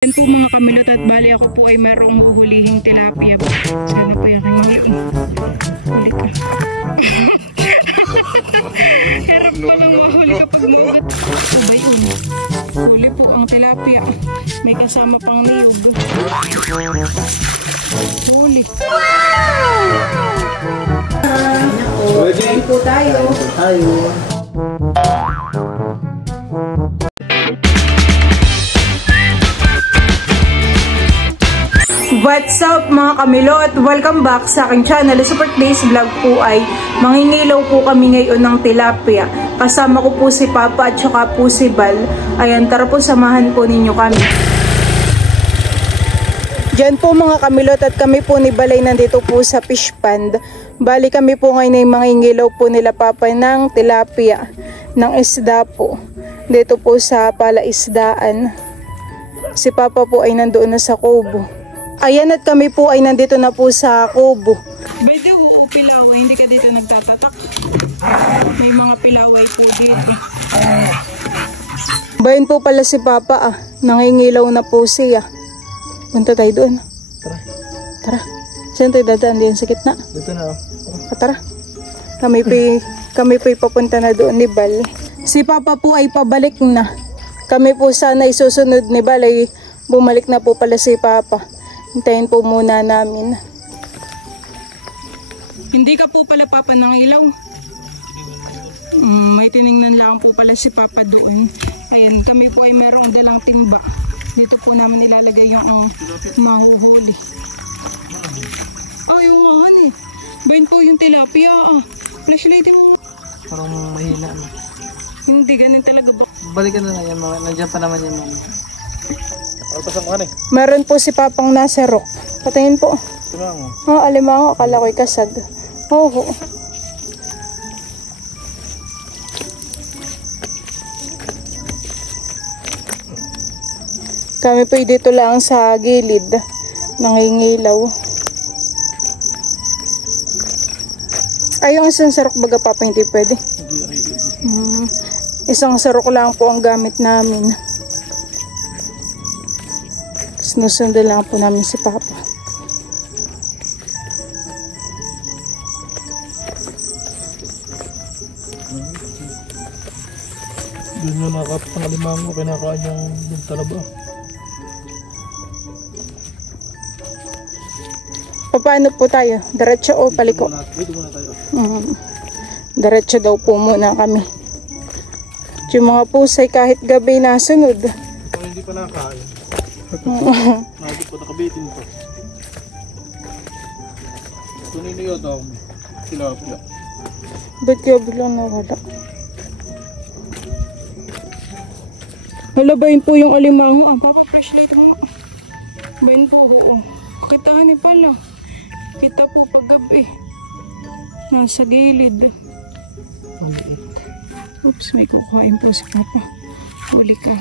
Yan po mga kamilot, at bali ako po ay merong huhulihing tilapia. Sana po yung ngayon. Huli ka. Harap pa lang mahuli kapag magot. Sabay yun. Huli po ang tilapia. May kasama pang niyog. Huli. Kain po tayo. What's up mga kamilot? Welcome back sa aking channel. Super Days Vlog po ay mangingilaw po kami ngayon ng tilapia. Kasama ko po si Papa at saka po si Bal. Ayan, tara po, samahan po ninyo kami. Diyan po mga kamilot, at kami po ni Balay nandito po sa fish pond. Bali kami po ngayon ay mangingilaw po nila Papa ng tilapia, ng isda po. Dito po sa palaisdaan. Si Papa po ay nandoon na sa kubo. Ayan, at kami po ay nandito na po sa kubo. By the way, pilaway, hindi ka dito nagtatatak. May mga pilaway po dito. Bayan po pala si Papa nangingilaw na po siya. Punta tayo doon. Tara. Tara. Saan tayo dadaan? Diyan sa gitna. Dito na. Tara. Kami po'y papunta na doon ni Bal. Si Papa po ay pabalik na. Kami po sana isusunod ni Bal ay bumalik na po pala si Papa. Hintayin po muna namin. Hindi ka po pala Papa ng ilaw. May tiningnan lang po pala si Papa doon. Ayan, kami po ay merong dalang timba. Dito po namin nilalagay yung mahuhuli. Yung mahan eh. Bayan po yung tilapia. Flashlight mo. Parang mahina na. Hindi, ganun talaga ba? Balikan na yan mga. Nandiyan pa naman yan mga. Meron po si Papang nasa rock. Patingin po. Tumango. Alimango. Akala ko'y kasag. Oo. Kami po dito lang sa gilid. Nangingilaw. Ay, yung isang sarok baga Papa hindi pwede. Isang sarok lang po ang gamit namin. Sinusundan lang po namin si Papa. Doon yung nakapangalimango, kinakain yung talaba. Paano po tayo? Diretso o paliko? Dito muna tayo. Diretso daw po muna kami. Yung mga pusay kahit gabi nasunod. Kung hindi pa nakain. Nakit pa nakabitin pa. Tunin niyo daw. Tilapia. Ba't kaya biglang nawala? Halabayin po yung alimango. Papa, flashlight mo. Bayan po. Kitahan ni pala. Kita po pag gabi. Nasa gilid. Oops, may kukuhain po si Papa. Huli ka.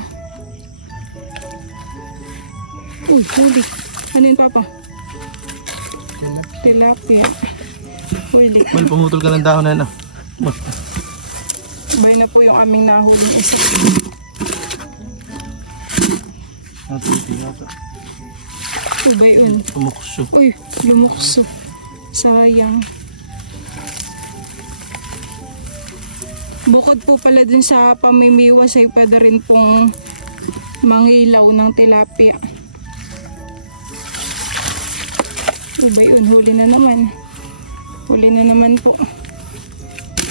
Huli. Ano yun Papa? Tilapia. Huli. Mal, pumutol ka ng dahon na yan. Bayan na po yung aming nahuling isa. Ubay yun. Tumukso. Uy, lumukso. Sayang. Bukod po pala dun sa pamimiwas ay pwede rin pong mangilaw ng tilapia. Ubay yun, huli na naman. Huli na naman po.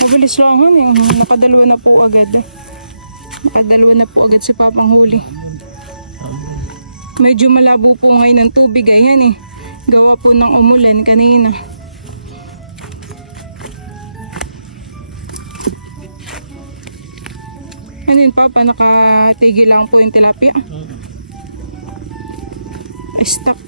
Mabilis lang yun. Nakadalawa na po agad. Nakadalawa na po agad si Papang huli. Medyo malabo po ngayon ng tubig. Ayan eh. Gawa po ng umulan kanina. Ano yun Papa? Nakatigil lang po yung tilapia. Stuck.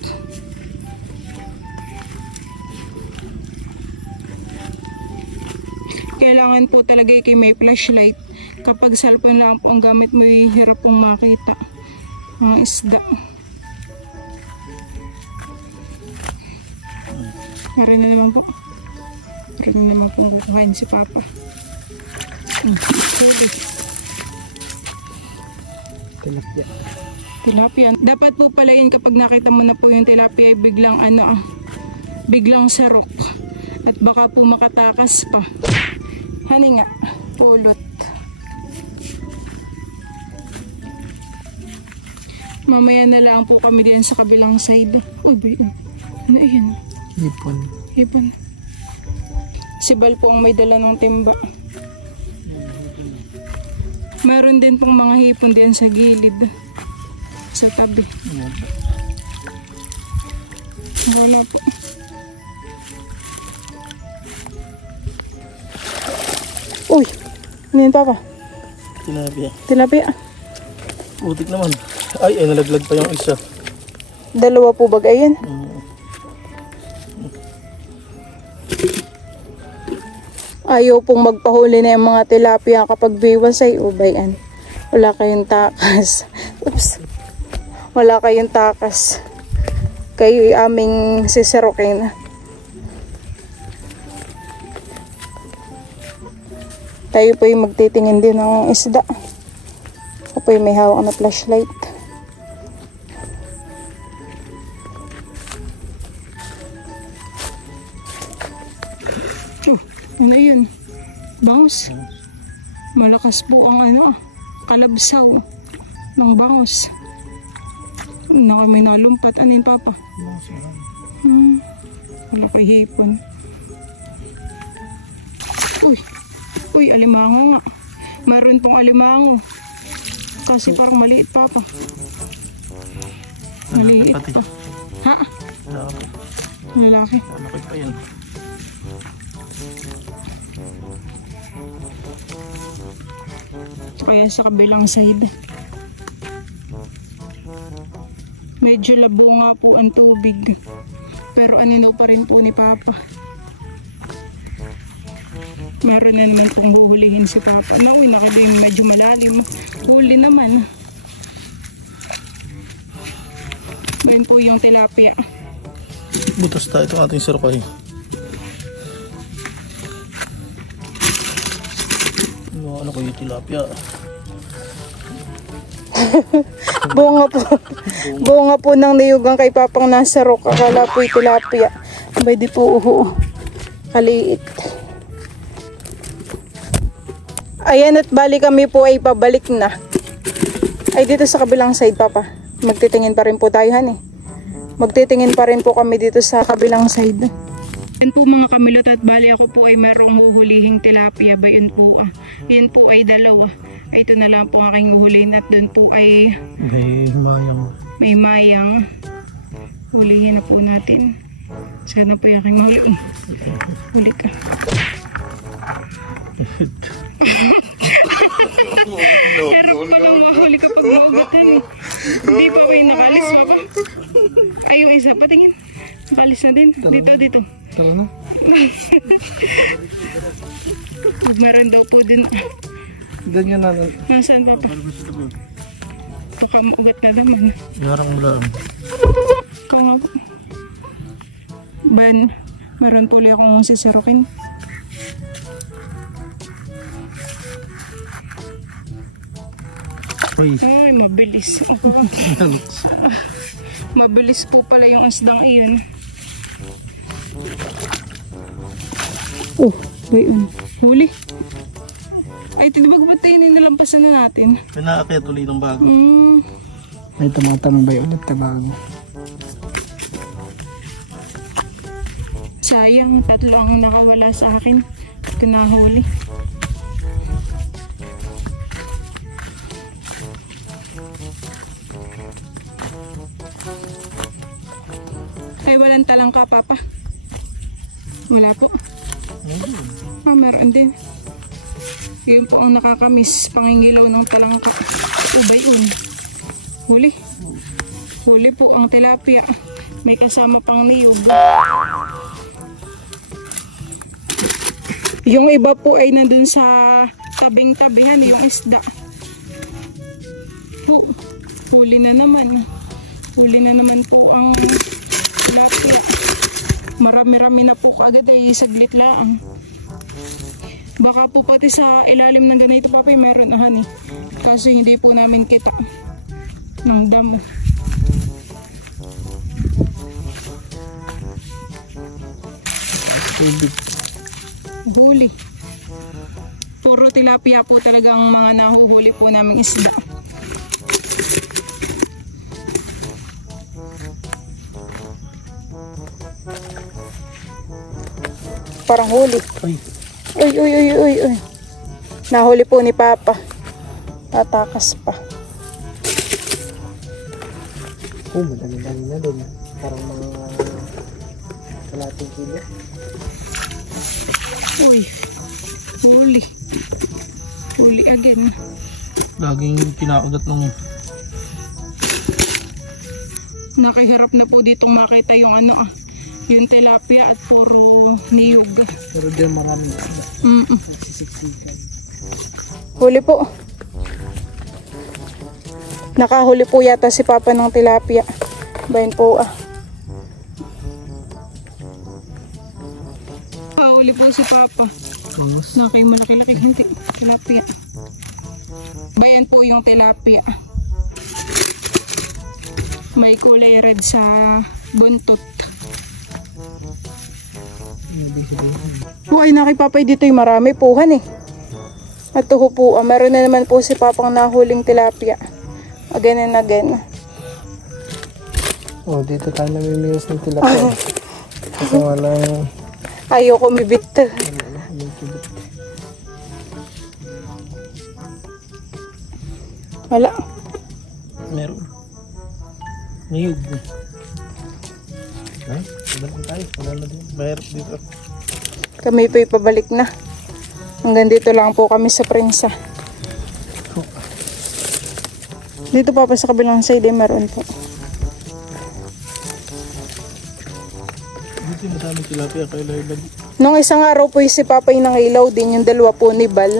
Kailangan po talaga may flashlight. Kapag cellphone lang po ang gamit mo, hirap pong makita ang isda. Meron na naman po. Meron na naman pong kukuhain si Papa. Huli. Tilapia. tilapia. Dapat po pala yun kapag nakita mo na po yung tilapia ay biglang biglang sarok. At baka po makatakas pa. Hani nga, pulot. Mamaya na lang po kami diyan sa kabilang side. Uy, ano yan? Hipon. Si Bal po ang may dala ng timba. Meron din pong mga hipon diyan sa gilid. Sa tabi. Wala po. Uy! Ano yun, Papa? Tilapia. Butik naman. Ay, nalaglag pa yung isa. Dalawa po bag ayun. Ayaw pong magpahuli na yung mga tilapia kapag biwasay ubayan. Wala kayong takas. Oops. Wala kayong takas. Kayo aming siserokin. Tayo po yung magtitingin din ng isda. Ako po yung may hawak na flashlight. Ano yun? Bangus. Malakas po ang kalabsaw ng bangus. Na kami nalumpat. Ano yun, Papa? Wala kay hipon. Uy, alimango nga. Meron pong alimango. Kasi parang maliit, Papa. Maliit pa. Ha? Lalaki. Malaki pa yan. Kaya sa kabilang side. Medyo labo nga po ang tubig. Pero anino pa rin po ni Papa. Meron na naman pong huhulihin si Papa. Naku, nakalimutan medyo malalim. Huli naman. Ngayon po yung tilapia. Butas tayo itong ating sarokay. Ano ko yung tilapia? Bunga po ng niyugang kay Papang nasa rock. Akala po yung tilapia. Abay di po kaliit. Ayan, at bali kami po ay pabalik na. Ay dito sa kabilang side, Papa. Magtitingin pa rin po tayo, honey. Magtitingin pa rin po kami dito sa kabilang side. Yan po mga kamilot, at bali ako po ay merong huhulihing tilapia ba yun po yun po ay dalawa. Ay ito na lang po aking huhulihin, at doon po ay may mayang. Hulihin na po natin. Sana po yung aking hulihin. Huli ka. Pero palang mahuli kapag magutan. Hindi pa kayo nakalis pa ba? Ay yung isa, patingin. Nakalis na din. Dito. Tara na. Meron daw po din. Ganyan na. Nasaan pa pa? Baka maugat na naman. Yarang lang. Ikaw nga po. Ban, meron po ulit akong siserokin. Ay, mabilis. Mabilis po pala yung asdang iyon. Ayun. Huli. Ay, tinibag ba't tayo ninilampasan na natin? Pinaakyat tuloy ng bago. May tumatanong ba ulit na bago? Sayang, 3 ang nakawala sa akin. Ito nahuli. Ay, walang talangka, Papa. Wala po. Meron din. Yun po ang nakakamiss, pangingilaw ng talangka. Ubayon. Huli. Huli po ang tilapia. May kasama pang niyog. Yung iba po ay nandun sa tabing-tabihan, yung isda. Huli na naman. Huli na naman po ang tilapia. Marami-rami na po agad ay saglit lang. Baka po pati sa ilalim ng ganito, Papi, meron na, honey. Kasi hindi po namin kita. ng damo. Tubig. Huli. Puro tilapia po talagang mga nahuhuli po naming isda. Parang huli. Ay, Uy, uy, uy, uy, uy. Nahuli po ni Papa. Tatakas pa. oh, madami-dami na doon. Parang mga kalating kilo. Uy. Huli. Huli again. Laging kinakagat ng Nakiharap na po dito makita yung ano, yung tilapia at puro niyog. Pero diyan maraming isda. Nagsisiksikan. Huli po. Nakahuli po yata si Papa ng tilapia. Bayan po ah. Huli po si Papa. Mas. Nakay malaki-laki hindi. Tilapia. Bayan po yung tilapia. May kulay red sa buntot. Ibig sabihin. Po ay nakipapay dito yung marami puhan eh. At tuho po, meron na naman po si Papang nahuling tilapia. Again and again. Oh, dito tayo namimiwas ng tilapia. Kasi wala yung Ayoko umibit. Wala. meron. Niyog. Ay, wala tayo. Wala na din. Mahirap dito. Kami po'y pabalik na. Hanggang dito lang po kami sa Prinsa. Dito pa sa kabilang side ay meron po. Dito yung madami tilapia. Kailangan. Nung isang araw po si Papay nang ilaw din yung dalawa po ni Bal.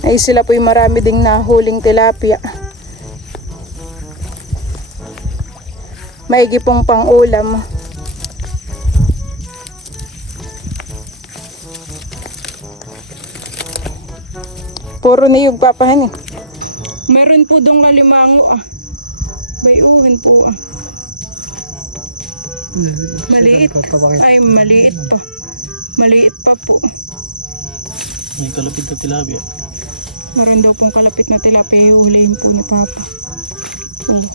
Ay sila po yung marami ding nahuling tilapia. Maigi pong pang-ulam. Puro niyog papahan eh. Meron po dong kalimango ah. Bayuhin po ah. Maliit. Ay, maliit pa. Maliit pa po. May kalapit na tilapia. Meron daw pong kalapit na tilapia. Iuhulihin po ni Papa. Oh.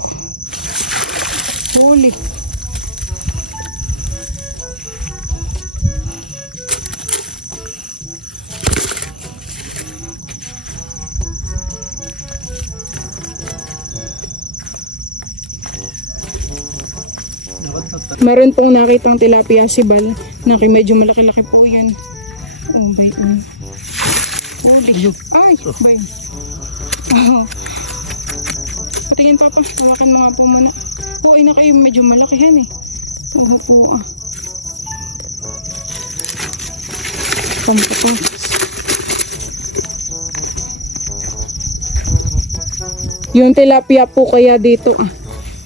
Huli. Meron pong nakitang tilapia si Bal. Medyo malaki-laki po yun. Oh, bayan. Huli. Ay, bayan. Oh. Patingin Papa, hawakan mo nga po muna. Oo, ay na kayo, medyo malaki yan eh. Oo po ah. Pampatos. Yung tilapia po kaya dito ah.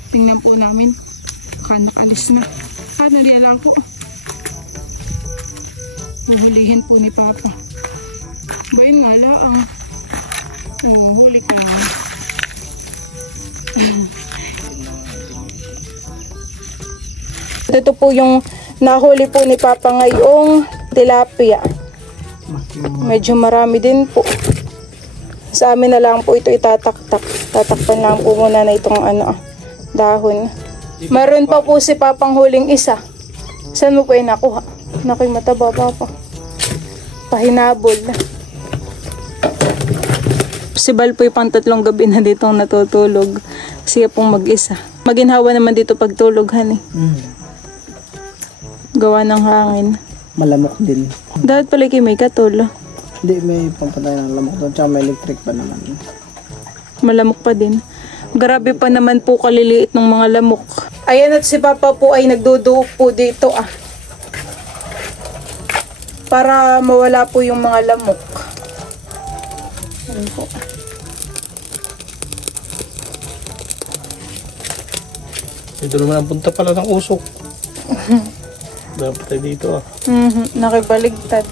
Tingnan po namin. Nakalis na. Nandiyan lang po. Huhulihin po ni Papa. Bayan nga lang. Huli ka. Ito po yung nahuli po ni Papa ngayong tilapia. Medyo marami din po. Sa amin na lang po ito itataktak. Tatakpan lang po muna na itong dahon. Meron pa po si Papang huling isa. Saan mo po yung nakuha? Nakoy mataba Papa. Pahinabol. Si Bal po yung pang 3 gabi na dito natutulog. Siya pong mag-isa. Maginhawa naman dito pagtulog han eh. Gawa ng hangin. Malamok din. Dapat pala kayo may katol. Hindi, may pampatay ng lamok doon. Tsaka may electric pa naman. Malamok pa din. Grabe pa naman po kaliliit ng mga lamok. Ayan at si Papa po ay nagduduhok po dito para mawala po yung mga lamok. Ayan po. Ito naman ang punta pala ng usok. Dapat tayo dito Nakibaligtad.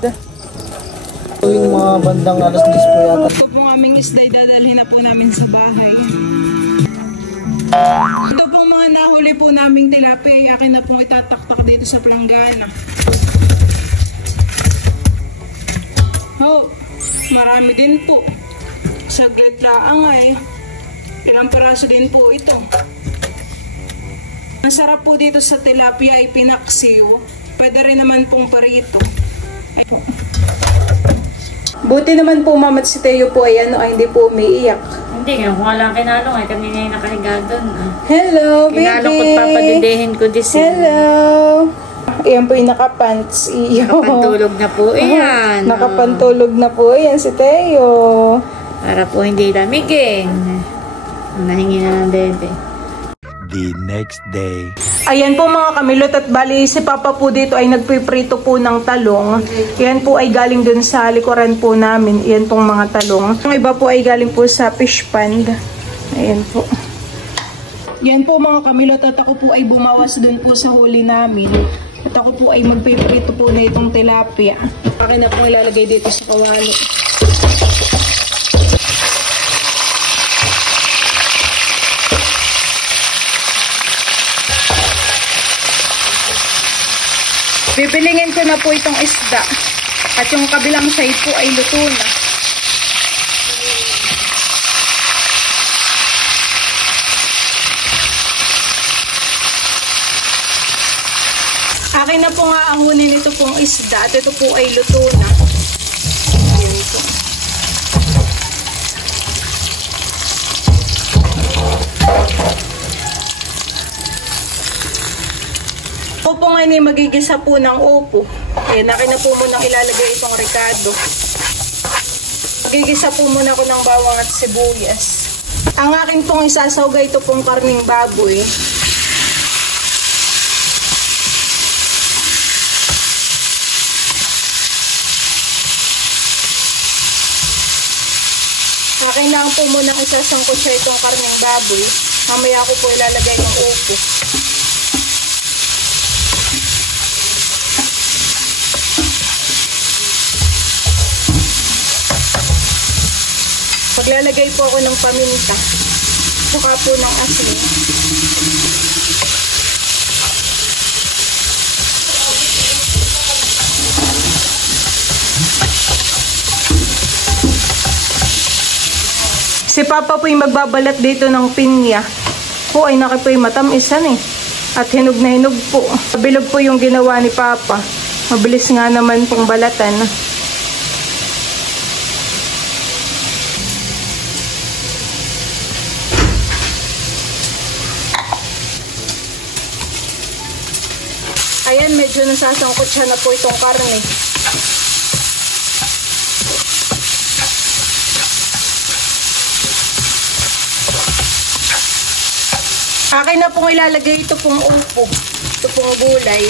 Yung mga bandang alas 10 po yata. Ito pong aming isda, dadalhin na po namin sa bahay. Ito pong mga nahuli po naming tilapia ay akin na pong itataktak dito sa planggana. Oh, marami din po. Saglit lang ay ilang piraso din po ito. Masarap po dito sa tilapia ay pinaksiw. Pwede rin naman pong parito. Ay po. Buti naman po Mama at si Teo po ay hindi po umiiyak. Hindi, kung wala kinalong ay kami na yung nakahiga doon. Hello, baby! Kinalong ko't papadidehin ko din siya. Hello! Ayan po yung nakapants. Iyo. Nakapantulog na po iyan. Nakapantulog na po yan si Teo. Para po hindi lamigin. Nahingi na ng bebe. The next day. Ayan po mga kamilot at bali si Papa po dito ay nagpiprito po ng talong. Yan po ay galing dun sa likuran po namin. Yan pong mga talong. Ang iba po ay galing po sa fish pond. Ayan po. Yan po mga kamilot at ako po ay bumawas dun po sa huli namin. At ako po ay magpiprito po na itong tilapia. Akin na po ilalagay dito sa kawali. Pipilingin ko na po itong isda. At yung kabilang side po ay luto na. Akin na po nga ang hunin ito pong isda. At ito po ay luto na. Ayan po. Ako po ngayon ay magigisa po ng upo. Ayan, akin na po muna ilalagay itong ricado. Magigisa po muna ko ng bawang at sibuyas. Ang akin pong isasawga ito pong karning baboy. Akin lang po muna isasangkot siya itong karning baboy. Mamaya ko po ilalagay ng upo. Maglalagay po ako ng paminta. Saka po ng asin. Si Papa po yung magbabalat dito ng pinya. Po ay nakipoy matamisan eh. At hinog na hinog po. Bilog po yung ginawa ni Papa. Mabilis nga naman pong balatan. Ayan, medyo nasasangkot siya na po itong karne. Akin na pong ilalagay ito pong upo. Ito pong gulay.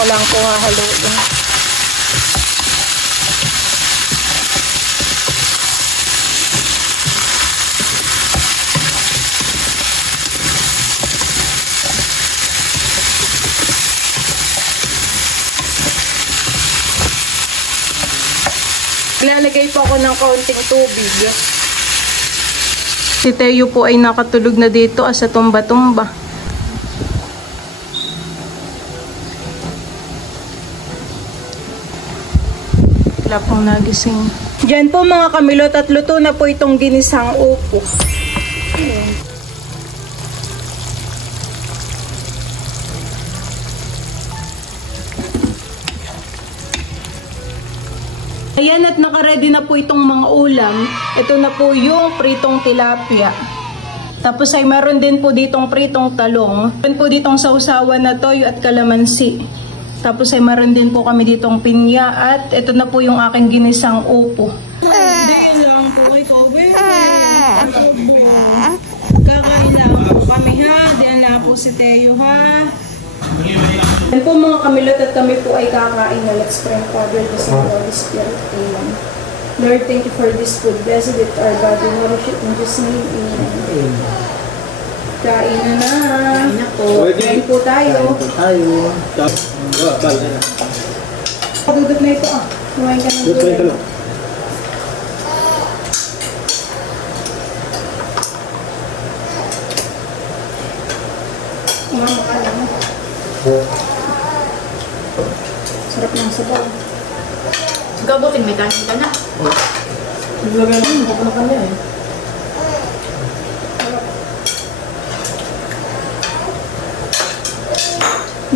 Walang po hahaluin. Ilalagay po ako ng kaunting tubig. Si Teo po ay nakatulog na dito sa tumba-tumba. Wala pong nagising. Diyan po mga kamilot at luto na po itong ginisang upo. Ayan at nakaready na po itong mga ulam. Ito na po yung pritong tilapia. Tapos ay meron din po ditong pritong talong. Meron po ditong sausawan na toyo at kalamansi. Tapos ay meron din po kami ditong pinya at ito na po yung aking ginisang upo. Diyan lang po ikaw. Kakain lang po kami ha. Diyan lang po si Teo ha. Yan po mga kamilot at kami po ay kakain na. Let's pray, Father, the Son, Holy Spirit. Amen. Lord, thank you for this food. Blessed it our body, nourish it in Jesus' name. Amen. Kain na na. Kain na po. Kain po tayo. Dudot na ito ah. Kumain ka ng gulay. Kumama ka lang. Sarap ng sabaw. Ikaw buting may kanin ka na. Naglagay lang ako na kanya eh.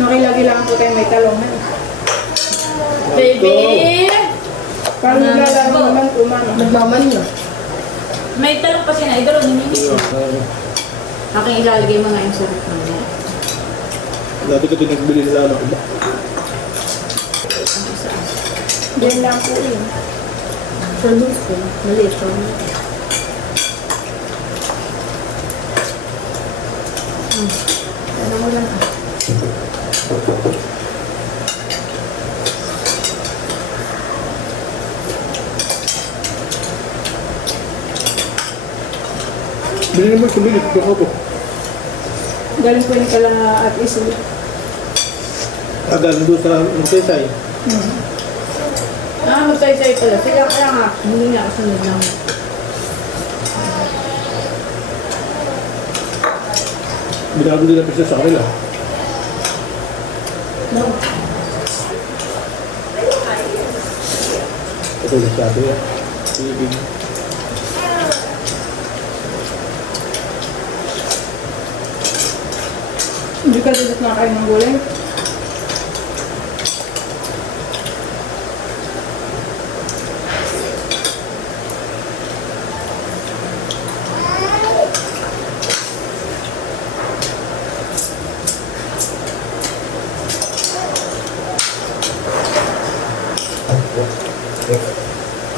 Nakilagi lang po tayo may talongan. Baby! Parang naglalaro naman po, mama. Naglaman niya. May talong pa siya na idolo ninyo. Aking ilalagay mga yung sarap namin. Dati ko nagbili nila anak ko. Diyan lang po yun. Sa luto, maliit po. Ano mo lang ah. Bili naman sa bilis. Ito ko. Galing po yung kala at iso. Agalan doon sa Magsaysay. Magsaysay pala. Sila kaya nga, hindi nga kasunod lang. Binago nila pisa sa kanila. Ito ulit sabi yan. Ibig. Hindi ka dito nakain ng gulay.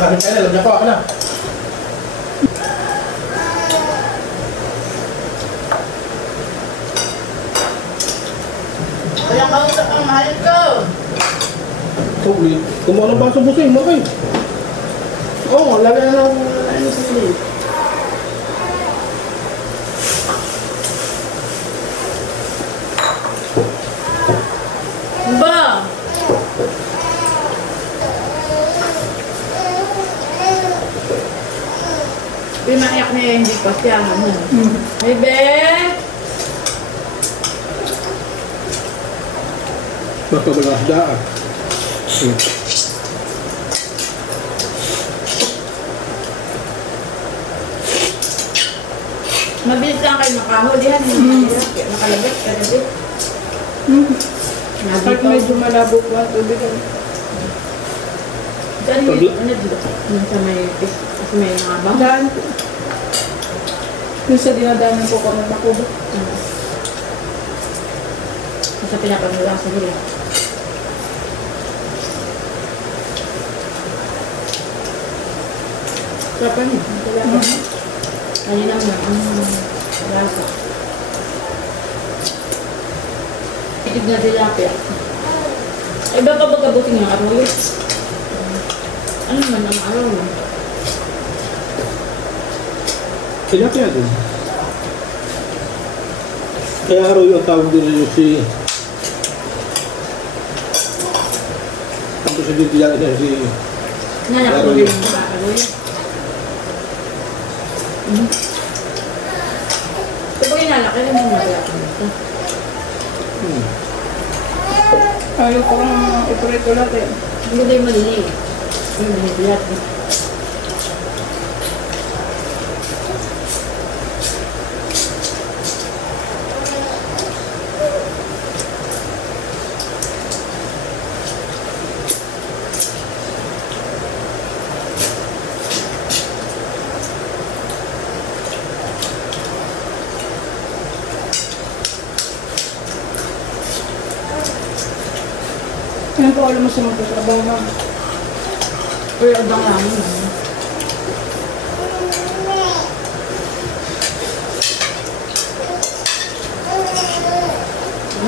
Kanin ka na, lagyan ko ako na. Kaya kausap ang mahal ko. Ulit. Kumuha ng baso busing, okay. Oo, lagyan na lang ano sa liit. Ba! Pinayak niya hindi pa siya. Hey, Beth! Baka balas daan. Mabilis lang kayo makahulihan. Nakalabas ka na din. Pag medyo malabo po ang tubig. Saan yung ano dito? Yung sa may kasi may mga bang. Daan po. Yung sa dinadanan po kami makubo. Sa pinapagmula sa nila. Kapan yun? Kanina mo ang lasa. Itig na tilapia. Ay, baka pagkabuting yung arroyo. Ano naman ang arroyo? Tilapia din. Kaya araw yung tawag din yung si... Ang gusto din tiyak na si... Nanak ko din yung arroyo. Ito po inalaki rin yung malaki nito. Ayaw ko kang iprito natin. Hindi ko yung maliliit. Yung binibiyat. Yan po alam mo sa magtatrabaho na. Pero abang namin.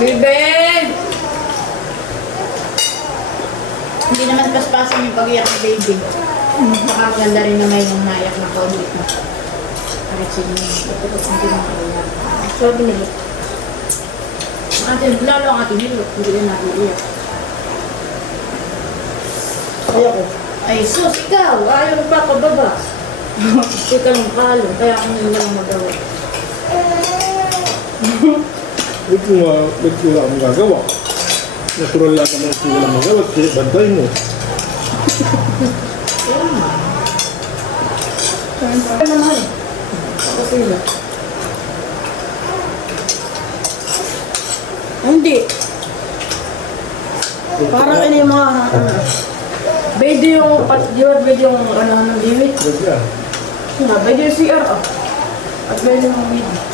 Bebe! Hindi naman paspasan yung pag-iyak ni baby. Baka maganda rin na may nang naiyak na paulit na. Kahit sige niya. Tapos hindi naman kaiyak. Sabi nila. Lalo ang ating nilok. Hindi rin natin iyak. Ayoko. Ay, sus, ikaw! Ayaw mo pa pababa. Ikaw lang kalo. Kaya ako nila lang magawa. Ba't wala akong gagawa? Natural lang naman ito wala magawa. Bantay mo. Hindi. Parang ano yung mga video yung video yung ng limit. Video yung CR at video yung video.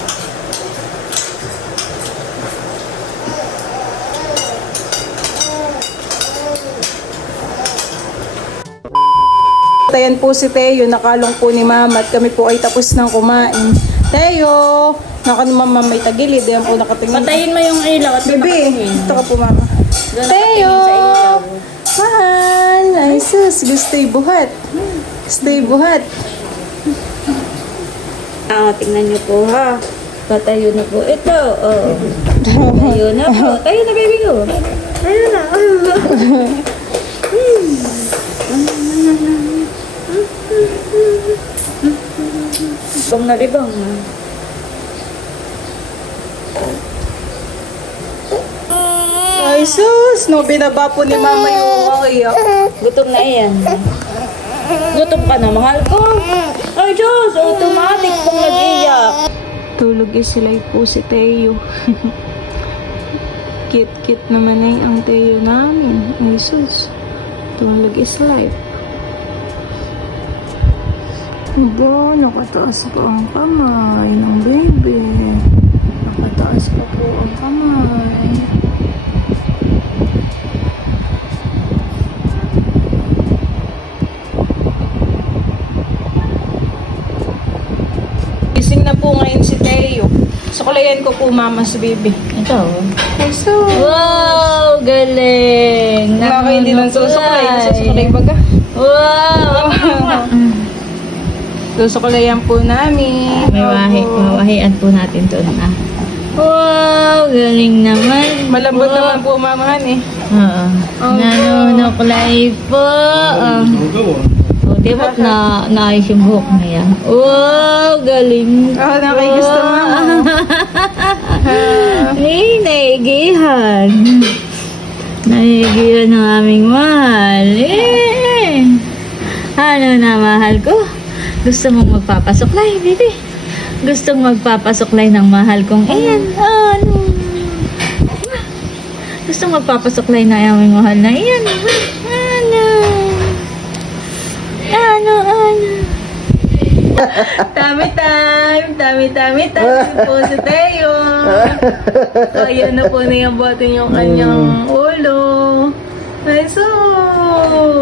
Ayan po si Teo, nakalong po ni Mama at kami po ay tapos ng kumain. Teo! Naka naman may tagilid. Ayan po nakatingin. Patayin mo yung ilaw at Bebe, ito ka po Mama. Teo! Mahal! Ay sus, gusto'y buhat. Gusto'y buhat. Tingnan niyo po ha. Patayo na po ito. Oh. Tayo na po. Tayo na baby ko. Tayo na. Libang na libang. Ay sus, no binaba po ni Mama yung iyak. Gutom na yan. Gutom ka na, mahal ko. Ay Diyos, automatic pong nag-iyak. Tulog is life po si Teo. Cute naman ay ang Teo namin. Ay sus. Tulog is life. Aba, nakataas pa ang kamay ng baby. Nakataas pa po ang kamay. Gising na po ngayon si Teo. Sukulayan ko po Mama si baby. Ito. Ay sus. Wow, galing. Mama hindi lang susuklay. Susuklay baga. Wow. Susukulayan po namin. Mawahian po natin ito na. Wow, galing naman. Malambot naman po mamahan eh. Oo. Nanunuklay po. O, diba na naayos yung buhok niya? Wow, galing. Oh, nakigusto Mama. Ay, naigihan. Naigihan ng aming mahal. Eh. Ano na mahal ko? Gusto mong magpapasuklay, baby? Gusto mong magpapasuklay ng mahal kong iyan? Ano? Gusto mong magpapasuklay na aming mahal na iyan? Ano? Tummy time po si Teo. So, ayan na po niyambotin yung kanyang ulo. Ay, sus.